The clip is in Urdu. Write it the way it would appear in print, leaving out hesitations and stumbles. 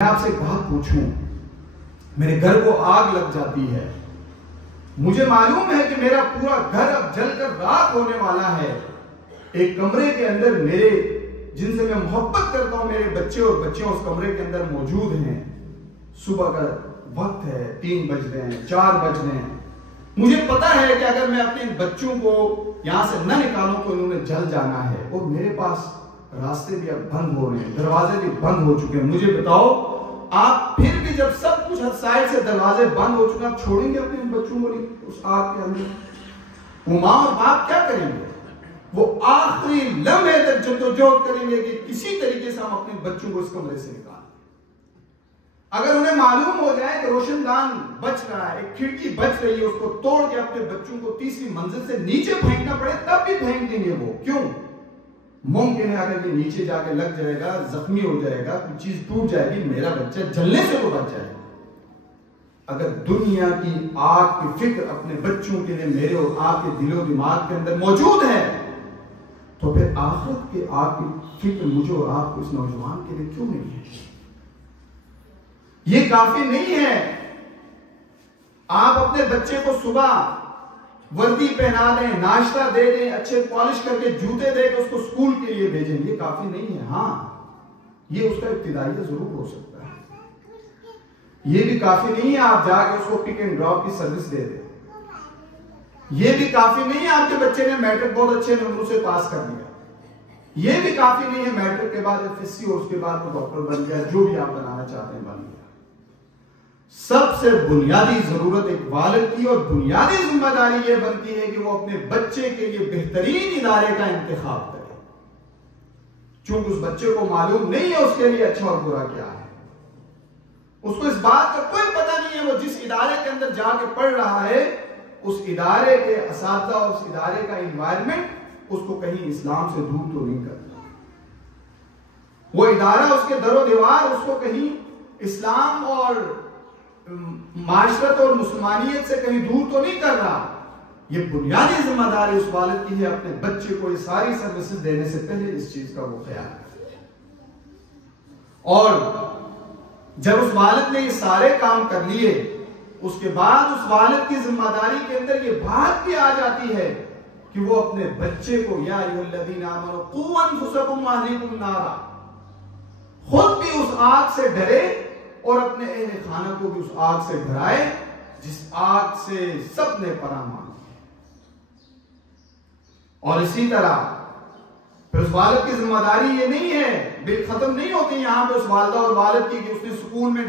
میں آپ سے ایک بات پوچھوں، میرے گھر کو آگ لگ جاتی ہے، مجھے معلوم ہے کہ میرا پورا گھر اب جل کر راکھ ہونے والا ہے، ایک کمرے کے اندر میرے جن سے میں محبت کرتا ہوں میرے بچے اور بچیاں اس کمرے کے اندر موجود ہیں، صبح کا وقت ہے، 3 بج رہے ہیں، 4 بج رہے ہیں، مجھے پتا ہے کہ اگر میں اپنے بچوں کو یہاں سے نہ نکالوں تو انہوں نے جل جانا ہے، اور میرے پاس راستے بھی اب بند ہو رہے ہیں، دروازے بھی بند ہو چکے ہیں۔ مجھے بتاؤ، آپ پھر بھی جب سب کچھ ہر سائڈ سے دروازے بند ہو چکے ہیں، آپ چھوڑیں گے اپنے بچوں کو اس آگ کے اندر؟ وہ ماں اور باپ کیا کریں گے؟ وہ آخری لمحے تک جدوجہد کریں گے کہ کسی طریقے سے ہم اپنے بچوں کو اس کمرے سے نکالیں۔ اگر انہیں معلوم ہو جائے کہ روشن دان بچ رہا ہے، ایک کھڑکی بچ رہی ہے، اس کو توڑ کے اپنے بچوں کو تیسری منزل سے نیچے پھینکنا پڑے تب بھی پھینک دیں گے وہ۔ کیوں؟ ممکن ہے اگر یہ نیچے جا کے لگ جائے گا، زخمی ہو جائے گا، کوئی چیز ٹوٹ جائے گی، میرا بچہ جلنے سے تو بچ جائے گا۔ اگر دنیا کی آگ کی فکر اپنے بچوں کے لیے میرے اور آپ کے دل و دماغ کے اندر موجود ہے، تو پھر آخرت کے آگ کی فکر مجھے اور آپ کو اس نوجوان کے لیے کیوں نہیں ہے؟ یہ کافی نہیں ہے آپ اپنے بچے کو صبح وردی پہنا دیں، ناشتہ دے دیں، اچھے پالش کر کے جوتے دے کے اس کو اسکول کے لیے بھیجیں، یہ کافی نہیں ہے۔ ہاں، یہ اس کا ابتدائیہ ضرور ہو سکتا ہے، یہ بھی کافی نہیں ہے آپ جا کے اس کو پک اینڈ ڈراپ کی سروس دے دیں، یہ بھی کافی نہیں ہے آپ کے بچے نے میٹرک بہت اچھے نمبروں سے پاس کر لیا، یہ بھی کافی نہیں ہے میٹرک کے بعد FSC اور اس کے بعد وہ ڈاکٹر بن گیا، جو بھی آپ بنانا چاہتے ہیں بن گیا۔ سب سے بنیادی ضرورت ایک والد کی اور بنیادی ذمہ داری یہ بنتی ہے کہ وہ اپنے بچے کے لیے بہترین ادارے کا انتخاب کرے، چونکہ اس بچے کو معلوم نہیں ہے اس کے لیے اچھا اور برا کیا ہے، اس کو اس بات کا کوئی پتہ نہیں ہے وہ جس ادارے کے اندر جا کے پڑھ رہا ہے اس ادارے کے اساتذہ اور اس ادارے کا انوائرمنٹ اس کو کہیں اسلام سے دور تو نہیں کرتا، وہ ادارہ اس کے در و دیوار اس کو کہیں اسلام اور معاشرت اور مسلمانیت سے کہیں دور تو نہیں کر رہا۔ یہ بنیادی ذمہ داری اس والد کی ہے اپنے بچے کو یہ ساری سروسز دینے سے پہلے اس چیز کا وہ خیال کرے، اور جب اس والد نے یہ سارے کام کر لیے اس کے بعد اس والد کی ذمہ داری کے اندر یہ بات بھی آ جاتی ہے کہ وہ اپنے بچے کو یا ایھا الذین آمنوا قوا انفسکم واہلیکم نارا، خود بھی اس آگ سے ڈرے اور اپنے اہل خانہ کو بھی اس آگ سے ڈرائے جس آگ سے سب نے پناہ مانگی ہے۔ اور اسی طرح پھر اس والد کی ذمہ داری یہ نہیں ہے، بل ختم نہیں ہوتی یہاں پہ اس والدہ اور والد کی کہ اس نے سکون میں